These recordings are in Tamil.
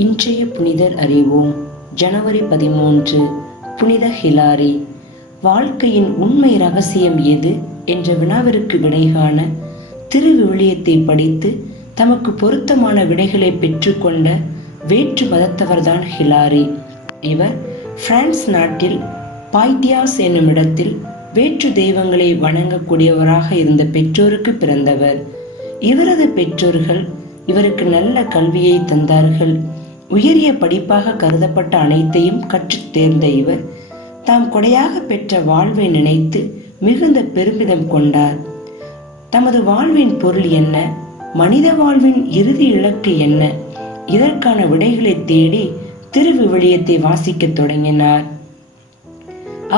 இன்றைய புனிதர் அறிவோம். ஜனவரி 13. புனித ஹிலாரி. வாழ்க்கையின் உண்மை ரகசியம் எது என்ற வினாவிற்கு விடை காண திருவிவிலியத்தை படித்து தமக்கு பொருத்தமான விடைகளை பெற்றுக்கொண்ட வேற்று மதத்தவர்தான் ஹிலாரி. இவர் பிரான்ஸ் நாட்டில் பாய்டியாஸ் என்னும் இடத்தில் வேற்று தெய்வங்களை வணங்கக்கூடியவராக இருந்த பெற்றோருக்கு பிறந்தவர். இவரது பெற்றோர்கள் இவருக்கு நல்ல கல்வியை தந்தார்கள். உயரிய படிப்பாக கருதப்பட்ட அனைத்தையும் கற்றுத் தேர்ந்த இவர் தாம் கொடையாக பெற்ற வாழ்வை நினைத்து மிகுந்த பெருமிதம் கொண்டார். தமது வாழ்வின் பொருள் என்ன, மனித வாழ்வின் இறுதி இலக்கு என்ன, இதற்கான விடைகளை தேடி திருவிவிலியத்தை வாசிக்க தொடங்கினார்.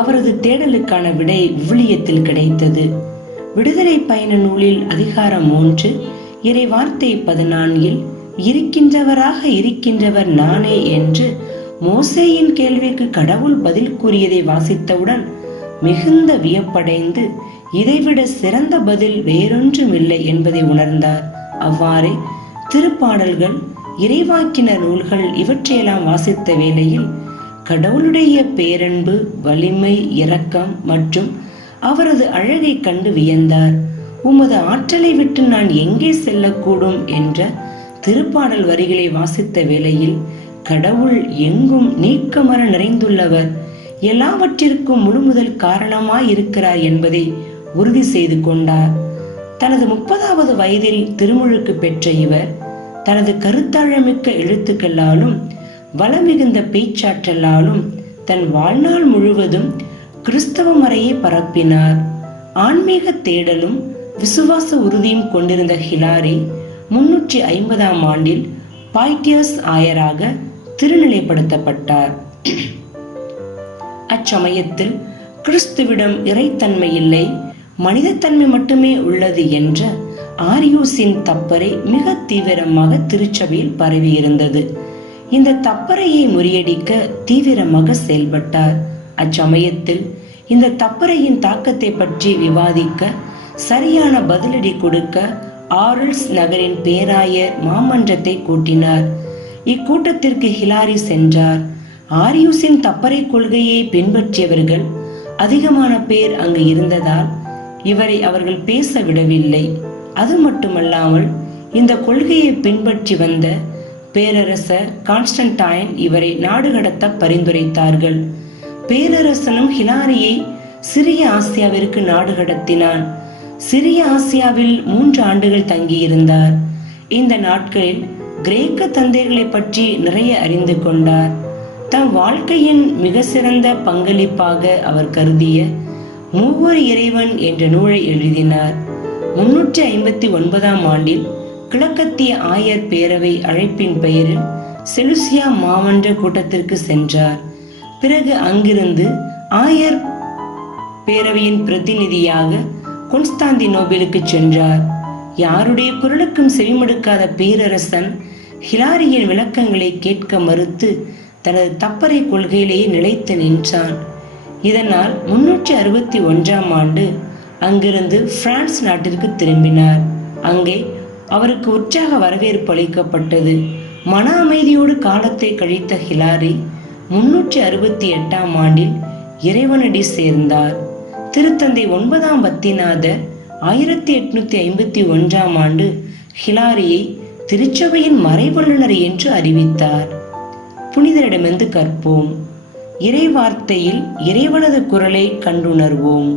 அவரது தேடலுக்கான விடை விவிலியத்தில் கிடைத்தது. விடுதலை பயண நூலில் அதிகாரம் 3 இறை வார்த்தை 14 இருக்கின்றவராக இருக்கின்றவர் நானே என்று மோசேயின் கேள்விக்கு கடவுள் பதில் கூறியதை வாசித்தவுடன் மிகுந்த வியப்படைந்து இதைவிட சிறந்த பதில் வேறொன்றுமில்லை என்பதை உணர்ந்தார். அவ்வாறே திருப்பாடல்கள், இறைவாக்கினர் நூல்கள் இவற்றையெல்லாம் வாசித்த வேளையில் கடவுளுடைய பேரன்பு, வலிமை, இரக்கம் மற்றும் அவரது அழகை கண்டு வியந்தார். உமது ஆற்றலை விட்டு நான் எங்கே செல்லக்கூடும் என்ற திருப்பாடல் வரிகளை வாசித்த வேளையில் கடவுள் எங்கும் நீக்கமர நிறைந்துள்ளவர், எல்லாவற்றிற்கும் முழுமுதல் காரணமாய் இருக்கிறார் என்பதை உறுதி செய்து கொண்டார். தனது 30வது வயதில் திருமுழுக்கு பெற்ற இவர் தனது கருத்தாழமிக்க எழுத்துக்களாலும் வளமிகுந்த பேச்சாற்றலாலும் தன் வாழ்நாள் முழுவதும் கிறிஸ்தவ மறையை பரப்பினார். ஆன்மீக தேடலும் விசுவாச உறுதியும் கொண்டிருந்த ஹிலாரி 350ஆம் ஆண்டில் பாய்டியாஸ் ஆயராக திருநிலைப்படுத்தப்பட்டார். அச்சமயத்தில் கிறிஸ்துவிடம் இறைத்தன்மை இல்லை, மனிதத்தன்மை மட்டுமே உள்ளது என்ற ஆரியூசின் தப்பறை மிக தீவிரமாக திருச்சபையில் பரவியிருந்தது. இந்த தப்பறையை முறியடிக்க தீவிரமாக செயல்பட்டார். அச்சமயத்தில் இந்த தப்பறையின் தாக்கத்தை பற்றி விவாதிக்க, சரியான பதிலடி கொடுக்க ஆரல்ஸ் நகரின் பேராயர் மாமன்றத்தை கூட்டினார். இக்கூட்டத்திற்கு ஹிலாரி சென்றார். ஆரியூசின் தப்பறை கொள்கையை பின்பற்றியவர்கள் அதிகமான பேர் அங்கு இருந்ததால் இவரை அவர்கள் பேச விடவில்லை. அது மட்டுமல்லாமல் இந்த கொள்கையை பின்பற்றி வந்த பேரரசர் கான்ஸ்டன்டைன் இவரை நாடு கடத்த பரிந்துரைத்தார்கள். பேரரசனும் ஹிலாரியை சிறிய ஆசியாவிற்கு நாடு கடத்தினான். சிறிய ஆசியாவில் 3 ஆண்டுகள் தங்கியிருந்தார். இந்த நாட்களில் கிரேக்க தந்தைகளை பற்றி நிறைய அறிந்து கொண்டார். தம் வாழ்க்கையின் மிக சிறந்த பங்களிப்பாக அவர் கருதிய மூவர் இறைவன் என்ற நூலை எழுதினார். 359ஆம் ஆண்டில் கிழக்கத்திய ஆயர் பேரவை அழைப்பின் பெயரில் செலுசியா மாமன்ற கூட்டத்திற்கு சென்றார். பிறகு அங்கிருந்து ஆயர் பேரவையின் பிரதிநிதியாக கொன்ஸ்டாந்தினோபிலுக்கு சென்றார். யாருடைய குரலுக்கும் செவிமடுக்காத பேரரசன் ஹிலாரியின் விளக்கங்களை கேட்க மறுத்து தனது தப்பறை கொள்கையிலேயே நிலைத்து நின்றான். இதனால் 361ஆம் ஆண்டு அங்கிருந்து பிரான்ஸ் நாட்டிற்கு திரும்பினார். அங்கே அவருக்கு உற்சாக வரவேற்பு அளிக்கப்பட்டது. மன அமைதியோடு காலத்தை கழித்த ஹிலாரி 368ஆம் ஆண்டில் இறைவனடி சேர்ந்தார். திருத்தந்தை 9ஆம் பத்திநாதர் 1851ஆம் ஆண்டு ஹிலாரியை திருச்சபையின் மறைவல்லுனர் என்று அறிவித்தார். புனிதரிடமிருந்து கற்போம். இறை வார்த்தையில் இறைவனது குரலை கண்டுணர்வோம்.